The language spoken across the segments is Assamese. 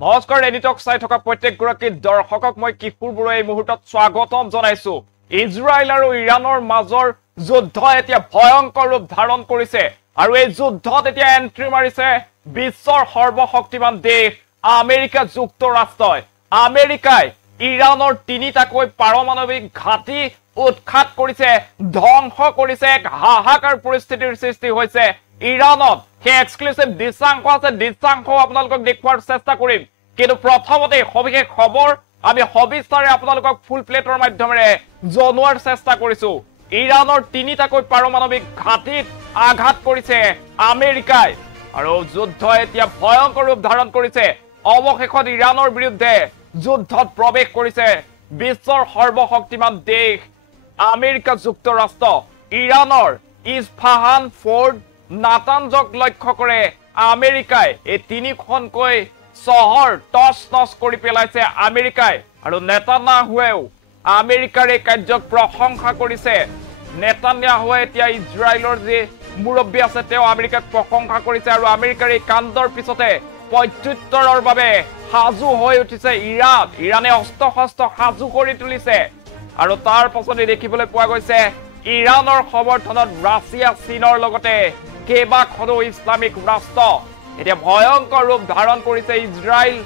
নমস্কাৰ এডিটক চাই থকা প্ৰত্যেকগৰাকী দৰ্শকক মই কিশোৰ বৰুৱাই এই মুহূৰ্তত স্বাগতম জনাইছো ইজৰাইল আৰু ইৰাণৰ মাজৰ যুদ্ধ এতিয়া ভয়ংকৰ ৰূপ ধাৰণ কৰিছে আৰু এই যুদ্ধত এতিয়া এন্ট্ৰি মাৰিছে বিশ্বৰ সৰ্বশক্তিমান দেশ আমেৰিকা যুক্তৰাষ্ট্ৰই আমেৰিকাই ইৰাণৰ তিনিটাকৈ পাৰমাণৱিক ঘাটি উৎখাত কৰিছে ধ্বংস কৰিছে এক হাহাকাৰ পৰিস্থিতিৰ সৃষ্টি হৈছে ইৰাণত হে এক্সক্লুসিভ দৃশ্যাংশ আছে দৃশ্যাংশ আপোনালোকক দেখুৱাৰ চেষ্টা কৰিম কিন্তু প্ৰথমতে সবিশেষ খবৰ আমি সবিস্তাৰে আপোনালোকক ফুল প্লেটৰ মাধ্যমেৰে জনোৱাৰ চেষ্টা কৰিছো ইৰাণৰ তিনিটাকৈ পাৰমাণৱিক ঘাটিত আঘাত কৰিছে আমেৰিকাই আৰু যুদ্ধ এতিয়া ভয়ংকৰ ৰূপ ধাৰণ কৰিছে অৱশেষত ইৰাণৰ বিৰুদ্ধে যুদ্ধত প্ৰৱেশ কৰিছে বিশ্বৰ সৰ্বশক্তিমান দেশ আমেৰিকা যুক্তৰাষ্ট্ৰ ইৰাণৰ ইছফাহান ফৰ্ট নাতানজক লক্ষ্য কৰে আমেৰিকাই এই তিনিখনকৈ চহৰ টছ টছ কৰি পেলাইছে আমেৰিকাই আৰু নেতান্যাহুৱেও আমেৰিকাৰ এই কাৰ্যক প্ৰশংসা কৰিছে নেতান্যাহুৱে এতিয়া ইজৰাইলৰ যে মুৰব্বী আছে তেওঁ আমেৰিকাক প্ৰশংসা কৰিছে আৰু আমেৰিকাৰ এই কাণ্ডৰ পিছতে প্ৰত্যুত্তৰৰ বাবে সাজু হৈ উঠিছে ইৰাণে অস্ত্ৰ সাজু কৰি তুলিছে আৰু তাৰ পাছতে দেখিবলৈ পোৱা গৈছে ইৰাণৰ সমৰ্থনত ৰাছিয়া চীনৰ লগতে কেইবাখনো ইছলামিক ৰাষ্ট্ৰ এতিয়া ভয়ংকৰ ৰূপ ধাৰণ কৰিছে ইজৰাইল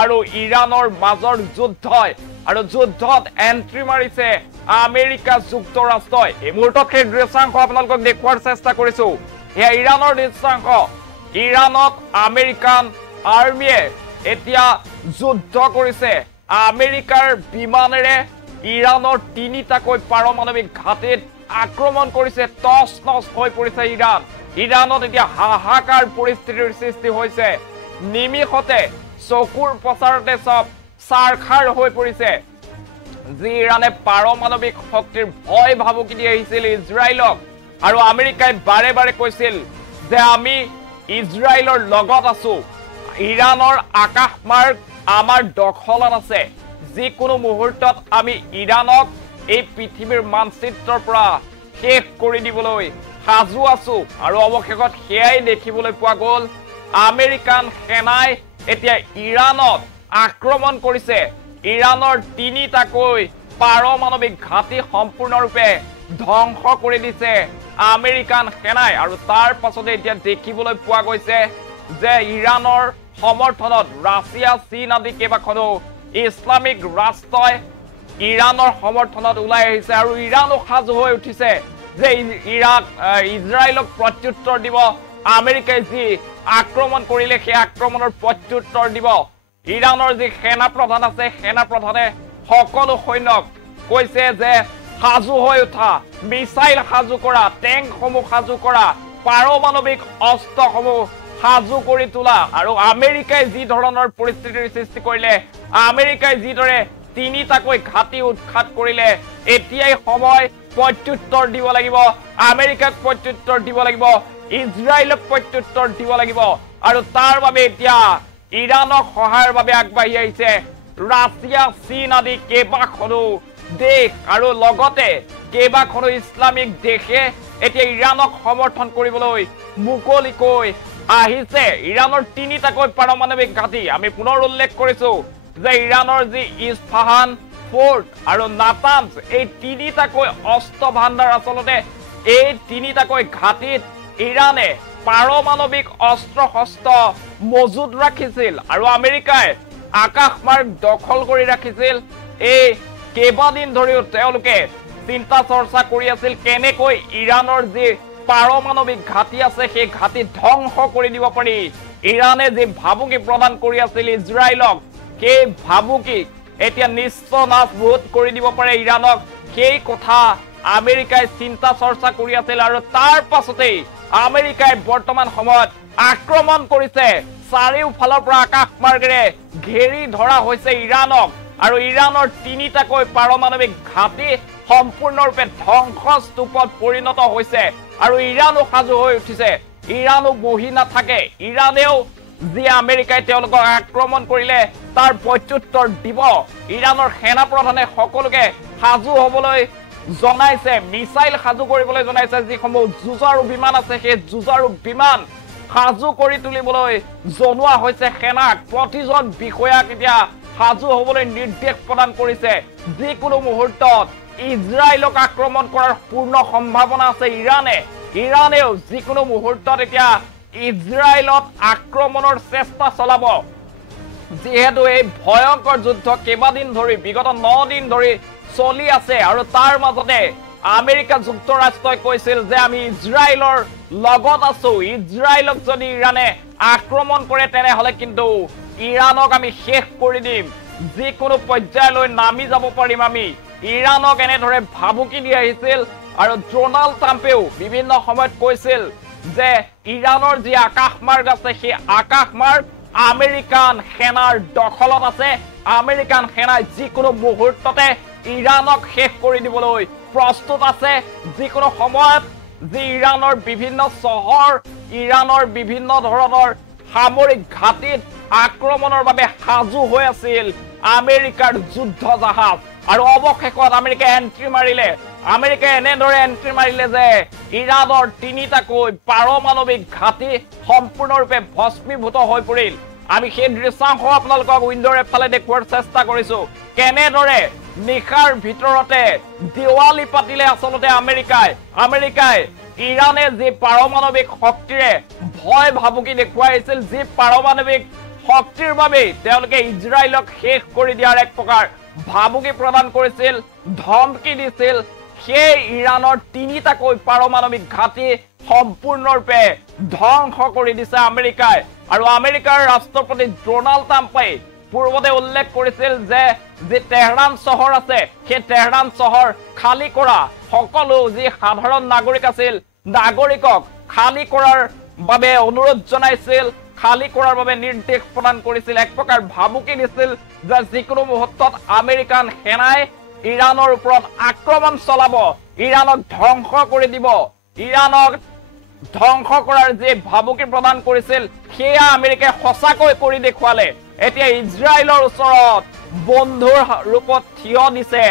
আৰু ইৰাণৰ মাজৰ যুদ্ধই আৰু যুদ্ধত এন্ট্ৰি মাৰিছে আমেৰিকা যুক্তৰাষ্ট্ৰই এই মুহূৰ্তত সেই দৃশ্যাংশ আপোনালোকক দেখুৱাৰ চেষ্টা কৰিছো এয়া ইৰাণৰ দৃশ্যাংশ ইৰাণত আমেৰিকান আৰ্মিয়ে এতিয়া যুদ্ধ কৰিছে আমেৰিকাৰ বিমানেৰে ইৰাণৰ তিনিটাকৈ পাৰমাণৱিক ঘাটিত আক্ৰমণ কৰিছে টছ টছ হৈ পৰিছে ইৰাণত এতিয়া হাহাকাৰ পৰিস্থিতিৰ সৃষ্টি হৈছে নিমিষতে চকুৰ প্ৰচাৰতে সব সাৰখাৰ হৈ পৰিছে যি ইৰাণে পাৰমাণৱিক শক্তিৰ ভয় ভাবুকি দি আহিছিল ইজৰাইলক আৰু আমেৰিকাই বাৰে বাৰে কৈছিল যে আমি ইজৰাইলৰ লগত আছো ইৰাণৰ আকাশমাৰ্গ আমাৰ দখলত আছে যিকোনো মুহূৰ্তত আমি ইৰাণক এই পৃথিৱীৰ মানচিত্ৰৰ পৰা শেষ কৰি দিবলৈ সাজু আছো আৰু অৱশেষত হেয়াই দেখিবলৈ পোৱা গ'ল আমেৰিকান সেনাই এতিয়া ইৰাণত আক্ৰমণ কৰিছে ইৰাণৰ তিনিটাকৈ পাৰমাণৱিক ঘাটি সম্পূৰ্ণৰূপে ধ্বংস কৰি দিছে আমেৰিকান সেনাই আৰু তাৰ পাছতে এতিয়া দেখিবলৈ পোৱা গৈছে যে ইৰাণৰ সমৰ্থনত ৰাছিয়া চীন আদি কেইবাখনো ইছলামিক ৰাষ্ট্ৰই ইৰাণৰ সমৰ্থনত ওলাই আহিছে আৰু ইৰাণো সাজু হৈ উঠিছে যে ইজৰাইলক প্ৰত্যুত্তৰ দিব আমেৰিকাই যি আক্ৰমণ কৰিলে সেই আক্ৰমণৰ প্ৰত্যুত্তৰ দিব ইৰাণৰ যি সেনা প্ৰধান আছে সেনা প্ৰধানে সকলো সৈন্যক কৈছে যে সাজু হৈ উঠা মিছাইল সাজু কৰা টেংকসমূহ সাজু কৰা পাৰমাণৱিক অস্ত্ৰসমূহ সাজু কৰি তোলা আৰু আমেৰিকাই যি ধৰণৰ পৰিস্থিতিৰ সৃষ্টি কৰিলে আমেৰিকাই যিদৰে তিনিটাকৈ ঘাটি উৎখাত কৰিলে এতিয়াই সময় প্ৰত্যুত্তৰ দিব লাগিব আমেৰিকাক প্ৰত্যুত্তৰ দিব লাগিব ইজৰাইলক প্ৰত্যুত্তৰ দিব লাগিব আৰু তাৰ বাবে এতিয়া ইৰাণক সহায়ৰ বাবে আগবাঢ়ি আহিছে ৰাছিয়া চীন আদি কেইবাখনো দেশ আৰু লগতে কেইবাখনো ইছলামিক দেশে এতিয়া ইৰাণক সমৰ্থন কৰিবলৈ মুকলিকৈ আহিছে ইৰাণৰ তিনিটাকৈ পাৰমাণৱিক ঘাটি আমি পুনৰ উল্লেখ কৰিছো যে ইৰাণৰ যি ইছফাহান ফৰ্ট আৰু নাতানজ এই তিনিটাকৈ অস্ত্ৰ ভাণ্ডাৰ আচলতে এই তিনিটাকৈ ঘাটিত ইৰাণে পাৰমাণৱিক অস্ত্ৰ শস্ত্ৰ মজুত ৰাখিছিল আৰু আমেৰিকাই আকাশমাৰ্গ দখল কৰি ৰাখিছিল এই কেইবাদিন ধৰিও তেওঁলোকে চিন্তা চৰ্চা কৰি আছিল কেনেকৈ ইৰাণৰ যি পাৰমাণৱিক ঘাটি আছে সেই ঘাটি ধ্বংস কৰি দিব পাৰি ইৰাণে যি ভাবুকি প্ৰদান কৰি আছিল ইজৰাইলক সেই ভাবুকি এতিয়া নিশ্চয় নাচবোধ কৰি দিব পাৰে ইৰাণক সেই কথা আমেৰিকাই চিন্তা চৰ্চা কৰি আছিল আৰু তাৰ পাছতেই আমেৰিকাই বৰ্তমান সময়ত আক্ৰমণ কৰিছে চাৰিওফালৰ পৰা আকাশমাৰ্গেৰে ঘেৰি ধৰা হৈছে ইৰাণক আৰু ইৰাণৰ তিনিটাকৈ পাৰমাণৱিক ঘাটি সম্পূৰ্ণৰূপে ধ্বংসস্তূপত পৰিণত হৈছে আৰু ইৰাণো সাজু হৈ উঠিছে ইৰাণো বহি নাথাকে ইৰাণেও যি আমেৰিকাই তেওঁলোকক আক্ৰমণ কৰিলে তাৰ প্ৰত্যুত্তৰ দিব ইৰাণৰ সেনা প্ৰধানে সকলোকে সাজু হ'বলৈ জনাইছে মিছাইল সাজু কৰিবলৈ জনাইছে যিসমূহ যুঁজাৰু বিমান আছে সেই যুঁজাৰু বিমান সাজু কৰি তুলিবলৈ জনোৱা হৈছে সেনাক প্ৰতিজন বিষয়াক এতিয়া সাজু হ'বলৈ নিৰ্দেশ প্ৰদান কৰিছে যিকোনো মুহূৰ্তত ইজৰাইলক আক্ৰমণ কৰাৰ পূৰ্ণ সম্ভাৱনা আছে ইৰানেও যিকোনো মুহূৰ্তত এতিয়া ইজৰাইলত আক্ৰমণৰ চেষ্টা চলাব যিহেতু এই ভয়ংকৰ যুদ্ধ কেইবাদিন ধৰি বিগত 9 দিন ধৰি চলি আছে আৰু তাৰ মাজতে আমেৰিকা যুক্তৰাষ্ট্ৰই কৈছিল যে আমি ইজৰাইলৰ লগত আছো ইজৰাইলক যদি ইৰানে আক্ৰমণ কৰে তেনেহলে কিন্তু ইৰানক আমি শেষ কৰি দিম যিকোনো পৰ্যায়লৈ নামি যাব পাৰিম আমি ইৰানক এনেদৰে ভাবুকি দি আহিছিল আৰু ডোনাল্ড ট্ৰাম্পেও বিভিন্ন সময়ত কৈছিল যে ইৰানৰ যি আকাশমাৰ্গ আছে সেই আকাশমাৰ্গ আমেৰিকান সেনাৰ দখলত আছে আমেৰিকান সেনাই যিকোনো মুহূৰ্ততে ইৰানক শেষ কৰি দিবলৈ প্ৰস্তুত আছে যিকোনো সময়ত যি ইৰানৰ বিভিন্ন চহৰ ইৰানৰ বিভিন্ন ধৰণৰ সামৰিক ঘাটিত আক্ৰমণৰ বাবে সাজু হৈ আছিল আমেৰিকাৰ যুদ্ধ জাহাজ আৰু অৱশেষত আমেৰিকাই এনেদৰে এন্ট্ৰি মাৰিলে যে ইৰানৰ 3টাকৈ পাৰমাণৱিক ঘাটি সম্পূৰ্ণৰূপে ভস্মীভূত হৈ পৰিল আমি সেই দৃশ্যাংশ আপোনালোকক উইণ্ডৰ এফালে দেখুৱাৰ চেষ্টা কৰিছো কেনেদৰে নিখাৰ ভিতৰতে দিৱালী পাতিলে আচলতে আমেৰিকাই ইৰানে যি পাৰমাণৱিক শক্তিৰে ভয় ভাবুকি দেখুৱাইছিল যি পাৰমাণৱিক শক্তিৰ বাবে তেওঁলোকে ইজৰাইলক শেষ কৰি দিয়াৰ এক প্ৰকাৰ ভাবুকি প্ৰদান কৰিছিল ধমকি দিছিল সেই ইৰানৰ 3টাকৈ পাৰমাণৱিক ঘাটি সম্পূৰ্ণৰূপে ধ্বংস কৰি দিছে আমেৰিকাই আৰু আমেৰিকাৰ ৰাষ্ট্ৰপতি ডোনাল্ড ট্ৰাম্পে পূৰ্বতে উল্লেখ কৰিছিল যে তেহৰান চহৰ আছে সেই তেহৰান চহৰ খালি কৰা সকলো যি সাধাৰণ নাগৰিক আছিল নাগৰিকক খালি কৰাৰ বাবে অনুৰোধ জনাইছিল খালি কৰাৰ বাবে নিৰ্দেশ প্ৰদান কৰিছিল এক প্ৰকাৰ ভাবুকি দিছিল যে যিকোনো মুহূৰ্তত আমেৰিকান সেনাই ইৰানৰ ওপৰত আক্ৰমণ চলাব ইৰানক ধ্বংস কৰি দিব ইৰানক ধ্বংস কৰাৰ যে ভাবুকি প্ৰদান কৰিছিল সেয়া আমেৰিকাই সঁচাকৈ কৰি দেখুৱালে এতিয়া ইজৰাইলৰ ওচৰত বন্ধুৰ ৰূপত থিয় দিছে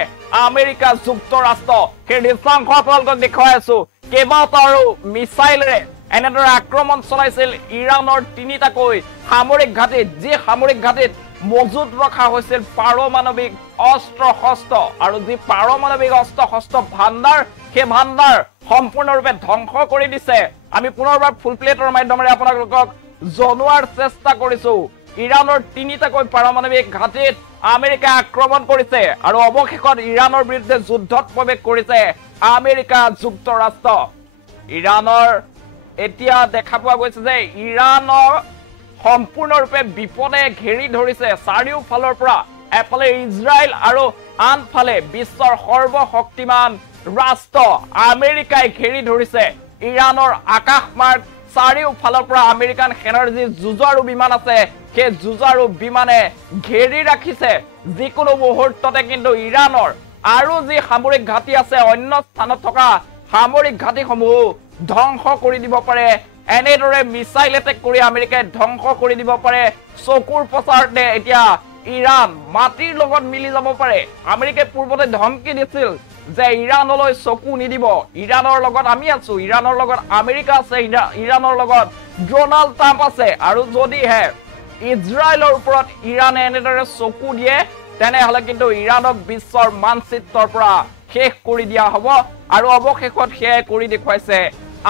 আমেৰিকা যুক্তৰাষ্ট্ৰ সেই দৃশ্যাংশ আপোনালোকক দেখুৱাই আছো কেইবাটাও মিছাইলেৰে এনেদৰে আক্ৰমণ চলাইছিল ইৰানৰ 3টাকৈ সামৰিক ঘাটিত যি সামৰিক ঘাটিত মজুত ৰখা হৈছিল পাৰমাণৱিক অস্ত্ৰ শস্ত্ৰ আৰু যি পাৰমাণৱিক অস্ত্ৰ শস্ত্ৰ ভাণ্ডাৰ সেই ভাণ্ডাৰ সম্পূৰ্ণৰূপে ধ্বংস কৰি দিছে আমি পুনৰবাৰ ফুল প্লেটৰ মাধ্যমেৰে আপোনালোকক জনোৱাৰ চেষ্টা কৰিছো ইৰানৰ 3টাকৈ পাৰমাণৱিক ঘাটিত আমেৰিকা আক্ৰমণ কৰিছে আৰু অৱশেষত ইৰানৰ বিৰুদ্ধে যুদ্ধত প্ৰৱেশ কৰিছে আমেৰিকা যুক্তৰাষ্ট্ৰ ইৰানৰ এতিয়া দেখা পোৱা গৈছে যে ইৰানৰ সম্পূৰ্ণৰূপে বিপদে ঘেৰি ধৰিছে চাৰিওফালৰ পৰা এফালে ইজৰাইল আৰু আনফালে বিশ্বৰ সৰ্বশক্তিমান ৰাষ্ট্ৰ আমেৰিকাই ঘেৰি ধৰিছে ইৰানৰ আকাশমাৰ্গ চাৰিওফালৰ পৰা আমেৰিকান সেনাৰ যি যুঁজাৰু বিমান আছে সেই যুঁজাৰু বিমানে ঘেৰি ৰাখিছে যিকোনো মুহূৰ্ততে কিন্তু ইৰানৰ আৰু যি সামৰিক ঘাটি আছে অন্য স্থানত থকা সামৰিক ঘাটিসমূহ ধ্বংস কৰি দিব পাৰে এনেদৰে মিছাইল এটেক কৰি আমেৰিকাই ধ্বংস কৰি দিব পাৰে চকুৰ পচাৰতে এতিয়া ইৰান মাটিৰ লগত মিলি যাব পাৰে আমেৰিকাই পূৰ্বতে ধমকি দিছিল যে ইৰানলৈ চকু নিদিব ইৰানৰ লগত আমি আছো ইৰানৰ লগত আমেৰিকা আছে ইৰানৰ লগত ডোনাল্ড ট্ৰাম্প আছে আৰু যদিহে ইজৰাইলৰ ওপৰত ইৰানে এনেদৰে চকু দিয়ে তেনেহলে কিন্তু ইৰানক বিশ্বৰ মানচিত্ৰৰ পৰা শেষ কৰি দিয়া হ'ব আৰু অৱশেষত সেয়াই কৰি দেখুৱাইছে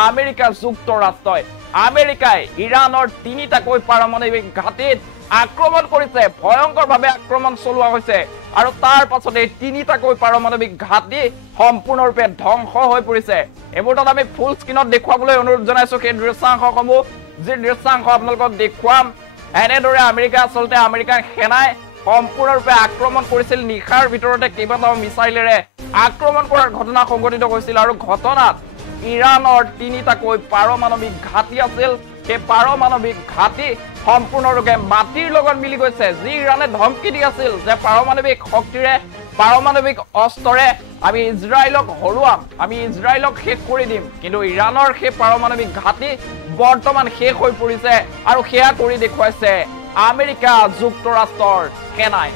আমেৰিকা যুক্তৰাষ্ট্ৰই আমেৰিকাই ইৰানৰ 3টাকৈ পাৰমাণৱিক ঘাটিত আক্ৰমণ কৰিছে ভয়ংকৰভাৱে আক্ৰমণ চলোৱা হৈছে আৰু তাৰ পাছতে 3টাকৈ পাৰমাণৱিক ঘাটি সম্পূৰ্ণৰূপে ধ্বংস হৈ পৰিছে এবোৰত আমি ফুল স্ক্ৰীনত দেখুৱাবলৈ অনুৰোধ জনাইছো সেই দৃশ্যাংশসমূহ যি দৃশ্যাংশ আপোনালোকক দেখুৱাম এনেদৰে আমেৰিকা আচলতে আমেৰিকান সেনাই সম্পূৰ্ণৰূপে আক্ৰমণ কৰিছিল নিখাৰ ভিতৰতে কেইবাটাও মিছাইলেৰে আক্ৰমণ কৰাৰ ঘটনা সংঘটিত হৈছিল আৰু ঘটনাত ইৰানৰ 3টাকৈ পাৰমাণৱিক ঘাটি আছিল সেই পাৰমাণৱিক ঘাটি সম্পূৰ্ণৰূপে মাটিৰ লগত মিলি গৈছে যি ইৰানে ধমকি দি আছিল যে পাৰমাণৱিক শক্তিৰে পাৰমাণৱিক অস্ত্ৰৰে আমি ইজৰাইলক হৰুৱাম আমি ইজৰাইলক শেষ কৰি দিম কিন্তু ইৰানৰ সেই পাৰমাণৱিক ঘাটি বৰ্তমান শেষ হৈ পৰিছে আৰু সেয়া কৰি দেখুৱাইছে আমেৰিকা যুক্তৰাষ্ট্ৰৰ সেনাই